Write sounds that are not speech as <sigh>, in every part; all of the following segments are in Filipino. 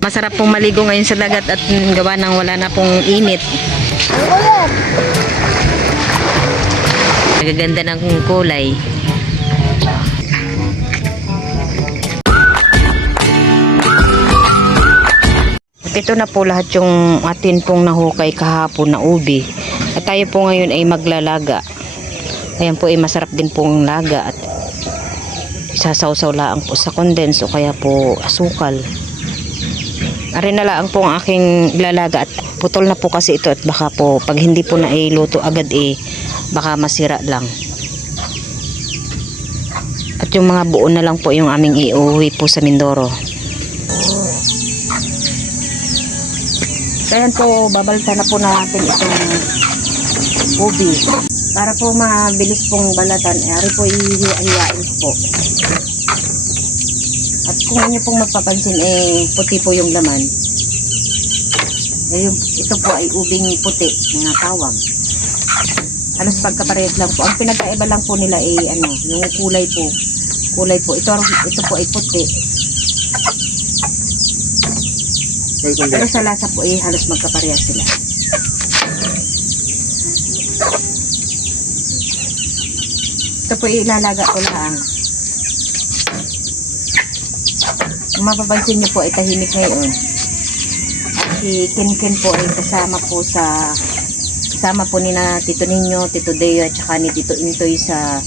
Masarap pong maligo ngayon sa dagat at gawa ng wala na pong init. Nagaganda ng kulay. At ito na po lahat yung atin pong nahukay kahapon na ubi. At tayo po ngayon ay maglalaga. Ayan po ay masarap din pong laga at isasawsaw laang po sa condense o kaya po asukal. Arin na lang po ang aking lalaga at putol na po kasi ito at baka po pag hindi po na iluto agad eh baka masira lang. At yung mga buo na lang po yung aming iuwi po sa Mindoro. Kaya po, babalta na po natin itong ubi. Para po mabilis pong balatan, eh, ari po ihihiyain ko po. At kung inyo pong mapapansin, eh, puti po yung laman. Eh, ito po ay ubing puti na tawag. Halos pagkaparehas lang po. Ang pinagkaiba lang po nila ay ano, yung kulay po. Kulay po. Ito, ito po ay puti. Pero sa lasa po ay halos magkaparehas sila. Ito po ilalaga ko lang. Kung mapapansin niyo po ay tahimik ngayon. At si Ken po ay kasama po sa kasama po ni na Tito Ninyo, Tito Deo at saka ni Tito Intoy sa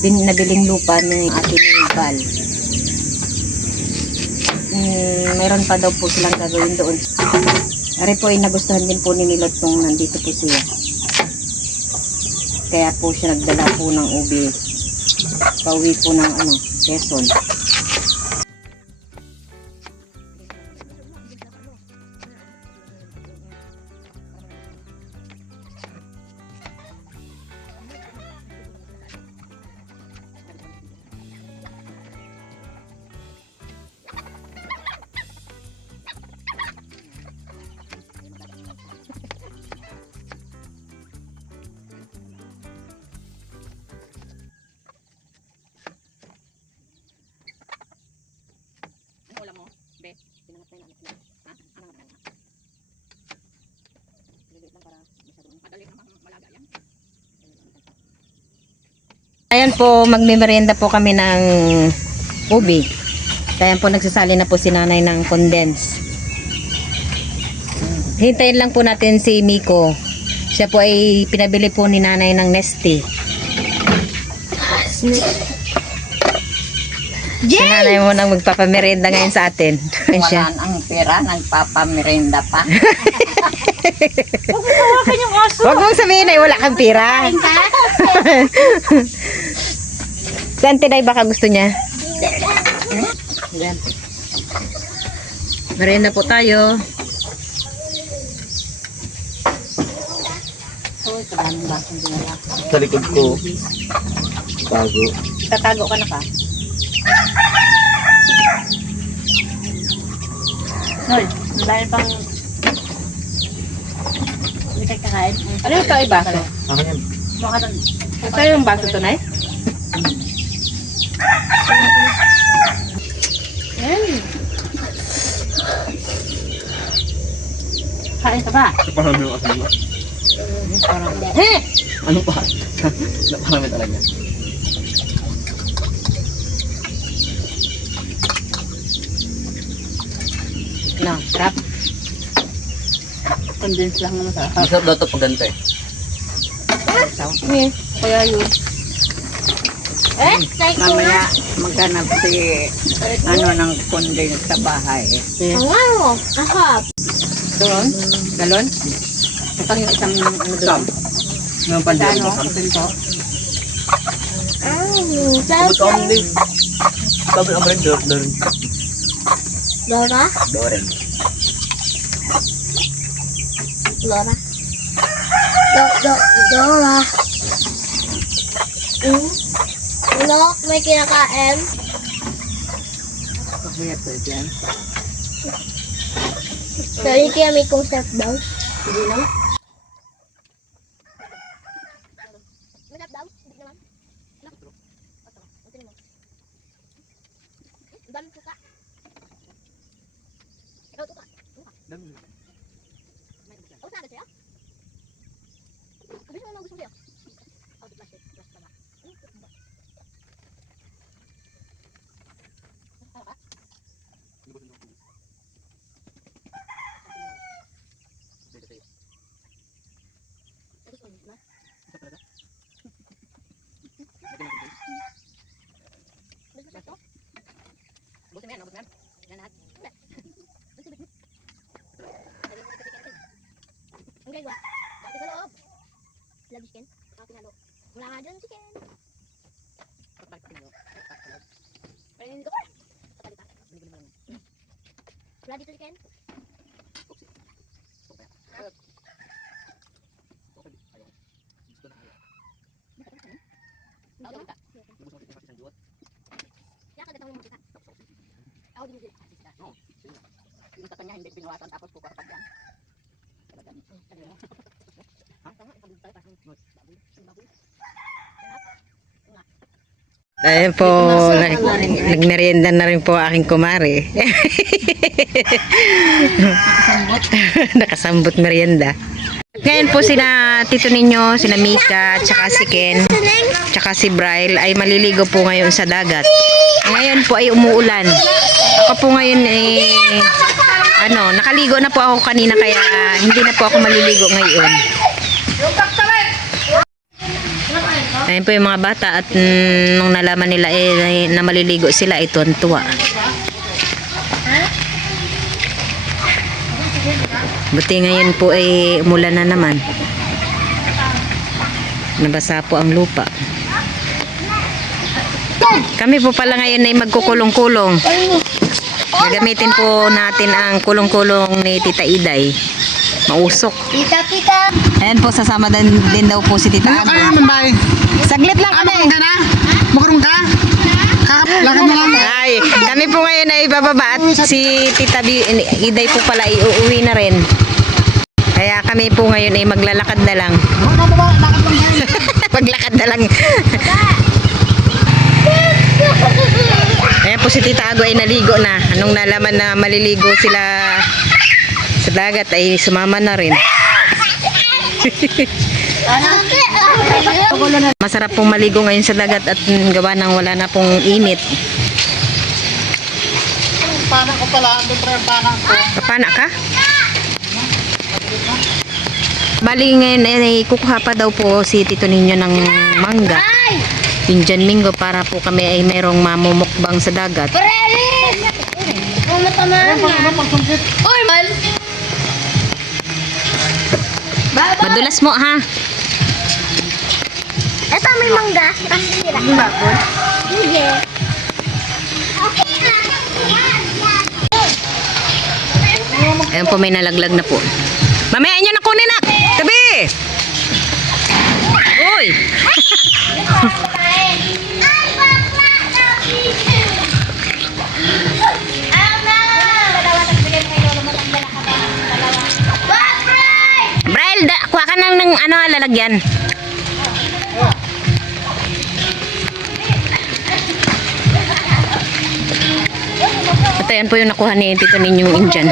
bin, nabiling lupa ng ating Bal. Mm, mayroon pa daw po silang gagawin doon. Ari po ay nagustuhan din po ni Nilot nung nandito po siya. Kaya po siya nagdala po ng ubi. Pauwi po ng ano, Quezon. Pinangat na anak mo. Ha? Pinangat na yung Lilit lang para masyadong madali namang malaga yan. Ayan po, magmimerienda po kami ng ubi. Ayan po, nagsasali na po si nanay ng condense. Hintayin lang po natin si Miko. Siya po ay pinabili po ni nanay ng Nesty. Si nanay mo nang magpapamerienda ngayon sa atin. <laughs> Wala ang pera, nagpapamerenda pa. <laughs> Huwag mong sabihin ay wala kang pira. Saan <laughs> tinay baka gusto niya? Yan. Merienda po tayo. Sa likod ko. Bago. Tatago ka na ka. Sol, dahil pang... Hindi ka kakain. Ano ito ay baso? Ako yan. Baka nang... Ito yung baso tunay? Kain ka ba? Yung asin mo. Ano pa? Naparami <laughs> talaga. No, sarap. Condense lang naman sa Masarap daw ito pag ganito eh. Eh, kaya yun. Mamaya maghanap si ano ng condense sa bahay. Doon? Galon? Ito yung isang ano doon. Ngayon pa dyan. Ano? Kumot ako din. Sabi ang rin, Doren. Dora? Doren. Dora? Do, do, Dora? Hmm? Ano? May kinakain? Kaya po yan. Sorry kaya may concept daw. Hindi na. Masarap daw? Hindi naman. Dami suka. Ikaw suka. Dami. Ako sa sa'yo? Gusto mo na gusto mo sa'yo? Oh, di plastic. Plastic ba? Ano? Tama ba? Gusto mo na? Gusto mo ito? Gusto mo yan? Gusto mo yan? Yan lahat. Hindi. Gusto mo ito? Lagyan mo ito sa chicken. Ang gagawa. Dati sa loob. Lagi chicken. Ako pinalo. Wala nga dyan chicken. Parin ko. Tatali pa. Dito chicken. Ako ka. Kaya ka gatawin mo kita. Ako din din. Yung sa kanya hindi binawasan tapos kuka pa dyan. Ayun po, nag, nagmerienda na rin po aking kumari. <laughs> <laughs> Nakasambot merienda. Ngayon po sina Tito Ninyo, sina Mika, tsaka si Ken, tsaka si Bryle ay maliligo po ngayon sa dagat. Ngayon po ay umuulan. Ako po ngayon eh, ano, nakaligo na po ako kanina kaya hindi na po ako maliligo ngayon. Ayun po yung mga bata at mm, nung nalaman nila eh, na maliligo sila, ito ang tuwa. Buti ngayon po ay umulan na naman. Nabasa po ang lupa. Kami po pala ngayon ay magkukulong-kulong. Gagamitin po natin ang kulong-kulong ni Tita Iday. Mausok. Tita, tita. Ayan po, sasama din, din daw po si Tita Agua. Kaya naman ba eh? Saglit lang Ah, kami. makarong ka na? Makarong ka? Kakapalakan mo lang. Ay, kami po ngayon ay bababa at si Tita Bi, Iday po pala iuwi na rin. Kaya kami po ngayon ay maglalakad na lang. Ano? Lakad. <laughs> Maglakad na lang. Ayan po si Tita Ago ay naligo na. Anong nalaman na maliligo sila sa dagat ay sumama na rin. <laughs> <laughs> Masarap pong maligo ngayon sa dagat at gawa ng wala na pong init. Paano ko pala? Doon pa yung paano ko. Papana ka? Bali ngayon ay kukuha pa daw po si Tito Ninyo ng mangga. Indian Mingo para po kami ay merong mamumukbang sa dagat. Prelis! Ano? Uy! Madulas mo ha. May mangga. Kasi sila. Ba po? Hindi. Okay Ayun po may nalaglag na po. Mamaya nyo na kunin na. Tabi! Uy! <laughs> Braille, kuha ka nang ng ano, lalagyan. Ito yan po yung nakuha ni Tito ninyong Indian.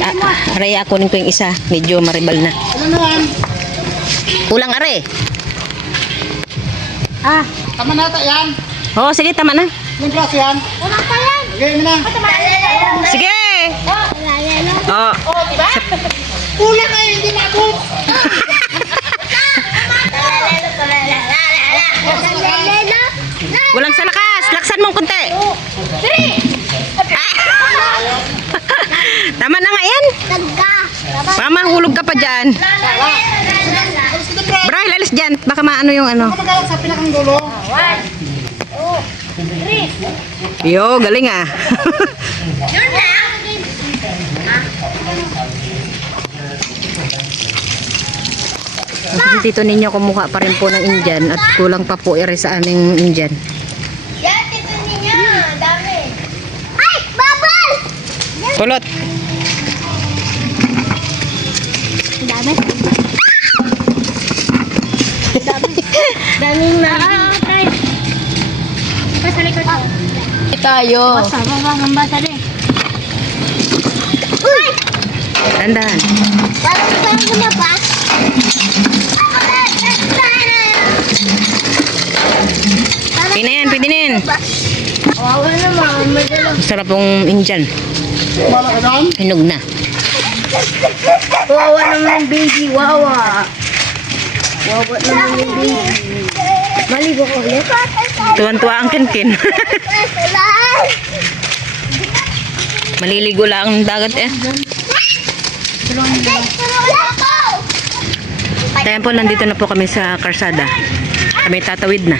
Ah, Raya, kunin ko yung isa. Medyo maribal na. Kulang are. Ah, tama na ata yan. Oo, sige, tama na. Yung klase yan. Una pa yan! Okay, yun na. Sige! Wala yan. Oo. Kulang kayo, hindi na ako. Walang sa Laksan mong kunti. <laughs> Tama na nga yan. Tagka! Baka mahulog ka pa dyan. Alis ka doon, bro. Bro, ilalis dyan. Baka maano yung ano. Sa pinakang dulo. Yo, galing ah. Yun <laughs> na! Dito ninyo kumuha pa rin po ng Indian at kulang pa po ere sa aming Indian. Yan, tito ninyo! Dami! Ay! Babal! Kulot. Dami. Dami. Daming na. sa likod ko. Tayo. Basta, baba, basta din. Uy! Dandan. Parang saan ko na pa? Pwede na yan, pwede na yan. Wawa naman. Masarap pong Indian. Hinog na. Wawa naman yung baby, wawa. Wawa naman yung baby. Maligo ko ulit. Tuwan-tuwa ang kinkin. Maliligo lang ang dagat eh. Kaya po, nandito na po kami sa karsada. Kami tatawid na.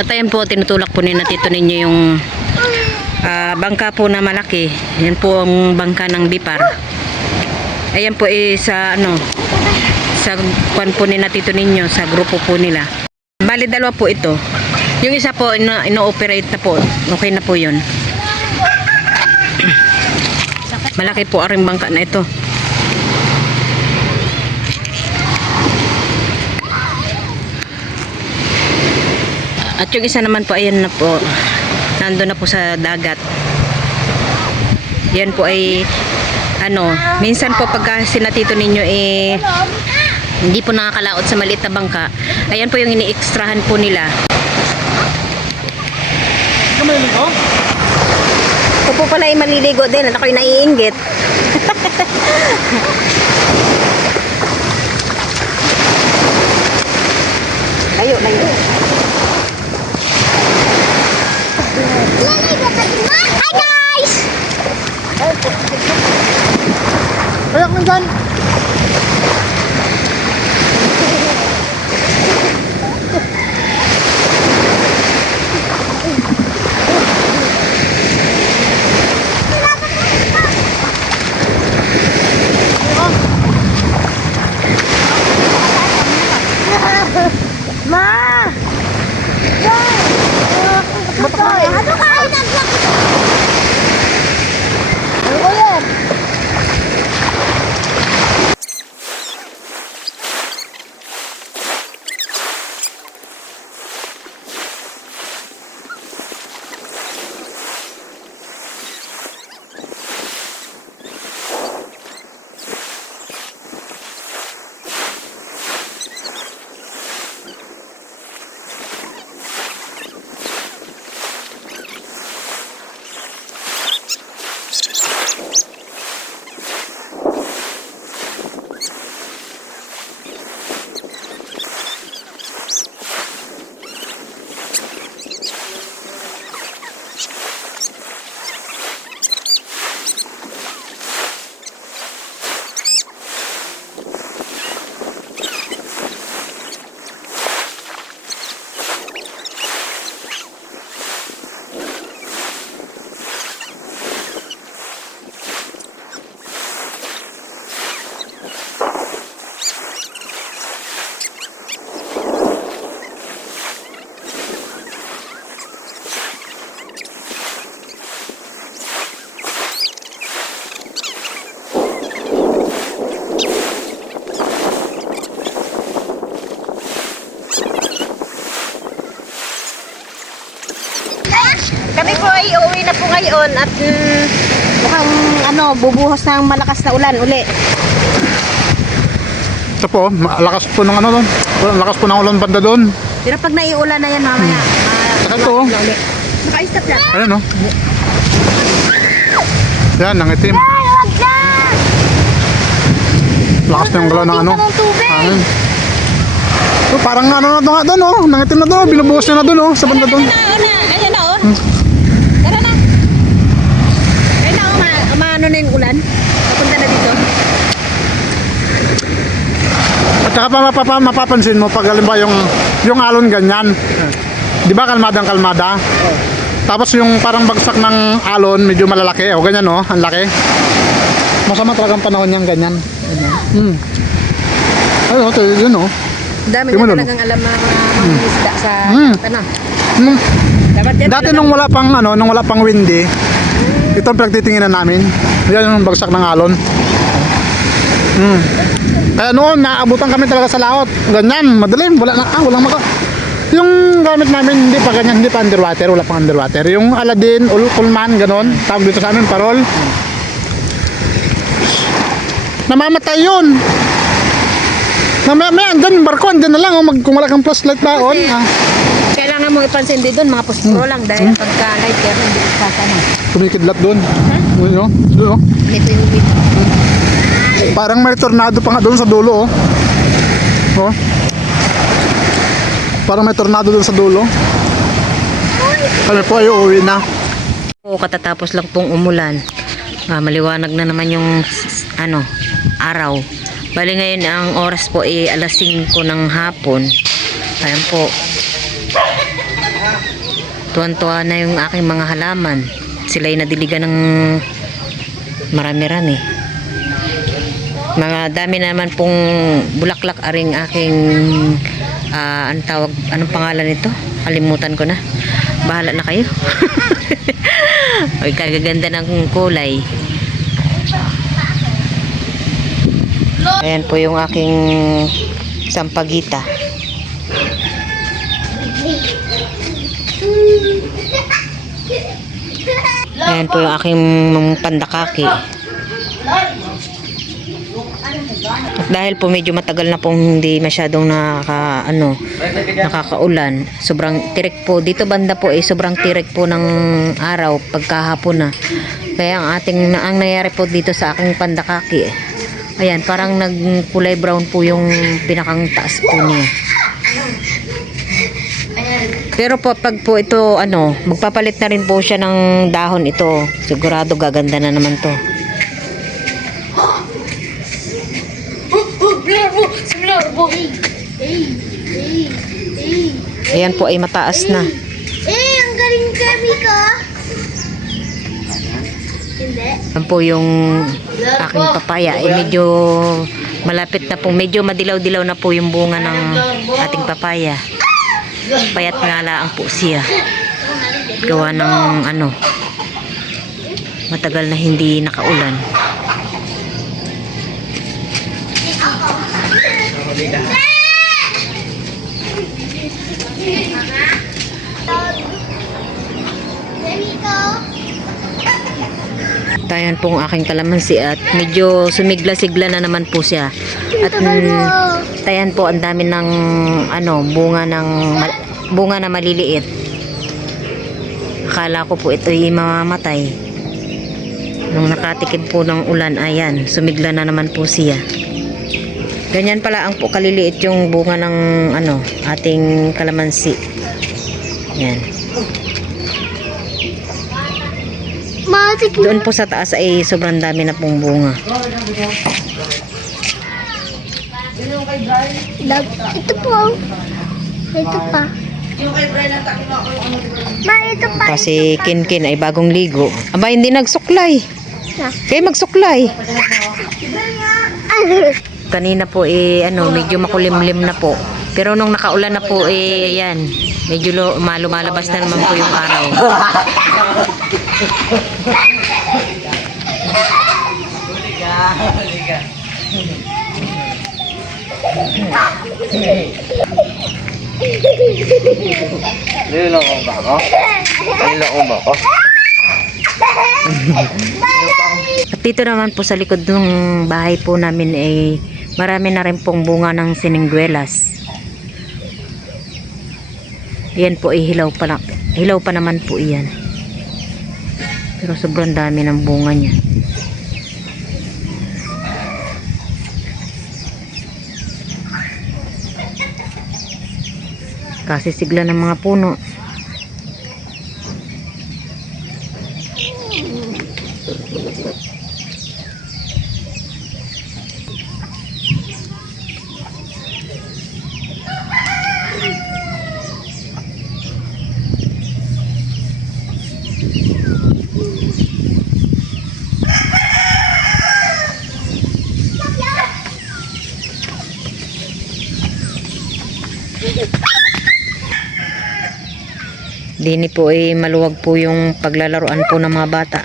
Natayan po, tinutulak po ni Natito ninyo yung ah, bangka po na malaki. Yan po ang bangka ng Bipar. Ayan po eh sa ano sa kwan po ni Natito ninyo sa grupo po nila. Bali dalawa po ito. Yung isa po ino- ino-operate na po. Okay na po 'yun. <clears throat> Malaki po ang bangka na ito. At yung isa naman po, ayan na po. Nando na po sa dagat. Yan po ay ano, minsan po pagka sinatito ninyo eh hindi po nakakalaot sa maliit na bangka. Ayan po yung ini-extrahan po nila. Ikaw maliligo? Ako po pala ay maliligo din at ako'y naiinggit. <laughs> layo, layo. Kaya kang dyan. Ma! Ba't ka? Ano ka? Ano ko yan? Kami po ay uuwi na po ngayon at mm, mukhang ano, bubuhos ng malakas na ulan uli. Ito po, malakas po ng ano doon. Lakas po ng ulan banda doon. Pero pag naiulan na yan mamaya, Saka ito, oh. naka-stop lang. Ayan o. Yan. Huwag na! Lakas ng ano. ng tubig! Hangin. So, parang ano na to nga doon oh. Nangitim na doon. Binubuhos niya na doon oh. Sa banda doon. na, ayan na oh. Tara na. Ayun na oh, maano na yung ulan. Papunta na dito. At saka pa mapapa, mapapansin mo pag halimbawa yung, yung alon ganyan. Di ba kalmadang kalmada? Tapos yung parang bagsak ng alon, medyo malalaki. O ganyan oh, ang laki. Masama talagang panahon niyang ganyan. Hmm. Ayun, oh, ito, yun oh. Dami na no? talagang alam mga mga isda sa Mm. ano. Hmm. Dapat Dati nung wala pang ano, nung wala pang windy, ito ang pinagtitinginan namin. Yan yung bagsak ng alon. Hmm. Kaya noon, naabutan kami talaga sa laot. Ganyan, madilim. Wala na, ah, walang maka... Yung gamit namin, hindi pa ganyan, hindi pa underwater, wala pang underwater. Yung Aladdin, Ul Kulman, ganon, tawag dito sa amin, parol. Namamatay yun. Maya, andyan yung barko, andyan na lang, oh, mag, kung wala kang flashlight ba, on. Ah, Kailangan mo ipansin din doon, mga puspro lang dahil pagka lighter, hindi sasama. Kumikidlat doon. Yun, oh. Yun, oh. Ito yung video. Parang may tornado pa nga doon sa dulo, oh. Oh. Parang may tornado doon sa dulo. Kami po ay uuwi na. Po, katatapos lang pong umulan. Ah, maliwanag na naman yung ano, araw. Bali ngayon ang oras po ay alas 5 ng hapon. Ayan po. Tuwan-tuwa na yung aking mga halaman. Sila'y nadiligan ng marami-rami. Mga dami naman pong bulaklak aring aking ah, ang tawag, anong pangalan nito? Kalimutan ko na. Bahala na kayo. <laughs> Ay, kagaganda ng kulay. Ayan po yung aking sampagita. Ayan po yung aking pandakaki. At dahil po medyo matagal na pong hindi masyadong nakaka, ano, nakakaulan, sobrang tirik po. Dito banda po ay sobrang tirik po ng araw pagkahapon na. Kaya ang ating, ang nangyari po dito sa aking pandakaki, eh, ayan, parang nagkulay brown po yung pinakang taas po niya. Pero po, pag po ito, ano, magpapalit na rin po siya ng dahon ito. Sigurado gaganda na naman to. Ayan po ay mataas na. Eh, ang galing kami ko. Hindi. Yan po yung aking papaya. Eh, medyo malapit na po. Medyo madilaw-dilaw na po yung bunga ng ating papaya. Payat nga lang po siya. Gawa ng ano, matagal na hindi nakaulan. Tayan po ang aking kalamansi at medyo sumigla-sigla na naman po siya. At mm, tayan po ang dami ng ano, bunga ng bunga na maliliit. Akala ko po ito ay mamamatay. Nung nakatikim po ng ulan, ayan, sumigla na naman po siya. Ganyan pala ang po kaliliit yung bunga ng ano, ating kalamansi. Yan. Doon po sa taas ay sobrang dami na pong bunga. Ito po. Ito pa. Ma, ito pa. Kasi Kinkin ay bagong ligo. Aba, hindi nagsuklay. Na. Kaya magsuklay. Ano? Kanina po eh, ano, medyo makulimlim na po. Pero nung nakaulan na po eh, yan. Medyo lo, ma- lumalabas na naman po yung araw. <laughs> <laughs> Niloloko ba ako? Niloloko ba ako? At dito naman po sa likod ng bahay po namin ay marami na rin pong bunga ng siningguelas. Yan po ay hilaw pa, lang, hilaw pa naman po iyan. Pero sobrang dami ng bunga niya. Kasi sigla ng mga puno. Dini po ay eh, maluwag po yung paglalaruan po ng mga bata.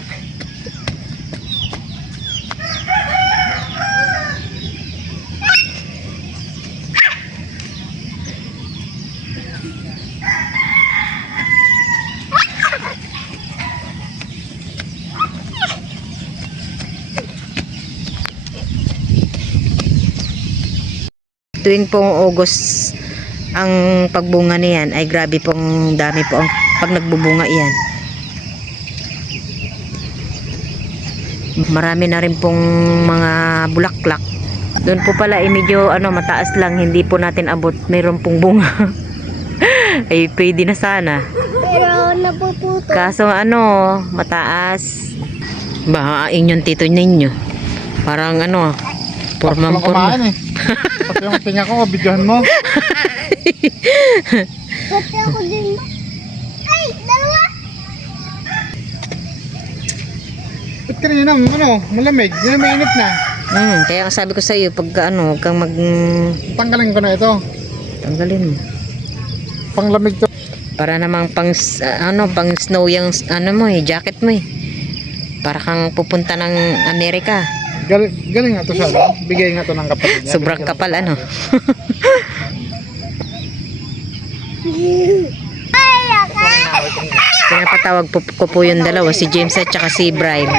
tuwing pong August ang pagbunga niyan ay grabe pong dami po ang pag nagbubunga yan. Marami na rin pong mga bulaklak. Doon po pala ay medyo ano mataas lang, hindi po natin abot. Mayroon pong bunga. <laughs> ay pwede na sana. Pero napuputo. Kaso ano, mataas. Ba, inyong tito ninyo. Parang ano, pormang porma. eh. Pati yung tinga ko, bidyohan mo. <laughs> Pati ako din. Ay, dalawa! Ba't kanina, ano, malamig. Yun, mainit na. Hmm, kaya ang sabi ko sa iyo, pag ano, huwag kang mag Tanggalin ko na ito. tanggalin mo. Panglamig to. Para namang pang ano, pang snow yung ano mo eh, jacket mo eh. Para kang pupunta ng Amerika. Galing, galing nga to. No? Bigay nga to ng kapatid niya. Sobrang kapal ano. <laughs> Pinapatawag po, ko po yung dalawa, si James at saka si Brian.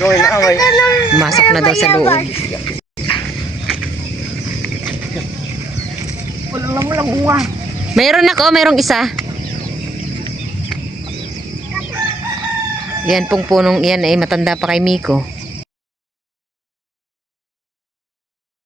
Ikaw ay naaway. Masok na daw sa loob. Walang lang walang bunga. Meron ako, merong isa. Yan pong punong yan ay matanda pa kay Miko.